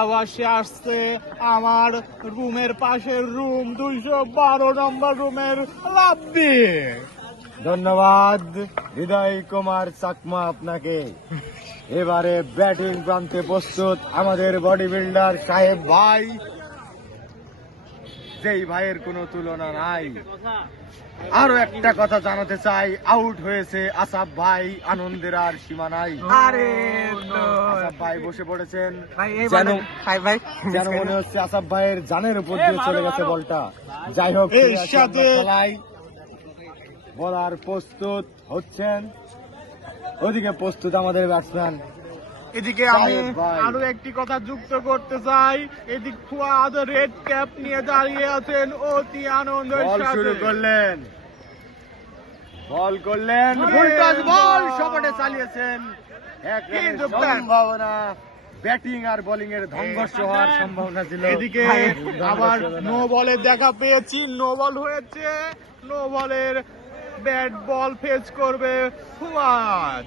আবাসে আসছে আমার রুমের পাশের রুম 212 নম্বর রুমের লাভ দিয়ে। ধন্যবাদ হৃদয় কুমার চাকমা আপনাকে। এবারে ব্যাটিং প্রান্তে প্রস্তুত আমাদের বডি বিল্ডার সাহেব ভাই, যেই ভাইয়ের কোনো তুলনা নাই। আরো একটা কথা জানাতে চাই, আউট হয়েছে আসাফ ভাই, আনন্দের আর সীমা নাই। আসাফ ভাই বসে পড়েছেন, যেন মনে হচ্ছে আসাফ ভাইয়ের জানের উপর দিয়ে চলে গেছে বলটা। যাই হোক, এর সাথে বলার প্রস্তুত হচ্ছেন, ওদিকে প্রস্তুত আমাদের ব্যাটসম্যান। এদিকে আমি আরো একটি কথা যুক্ত করতে চাই, এদিক ফুয়াদ রেড ক্যাপ নিয়ে দাঁড়িয়ে আছেন অতি আনন্দের বল সাথে। শুরু করলেন, ফুলটস বল সপটে চালিয়েছেন। এক কিন্তু সম্ভাবনা, ব্যাটিং আর বোলিং এর সংঘর্ষ হওয়ার সম্ভাবনা ছিল। এদিকে আবার নো বলের দেখা পেয়েছি, নো বল হয়েছে, নো বলের ব্যাট বল ফেস করবে ফুয়াদ।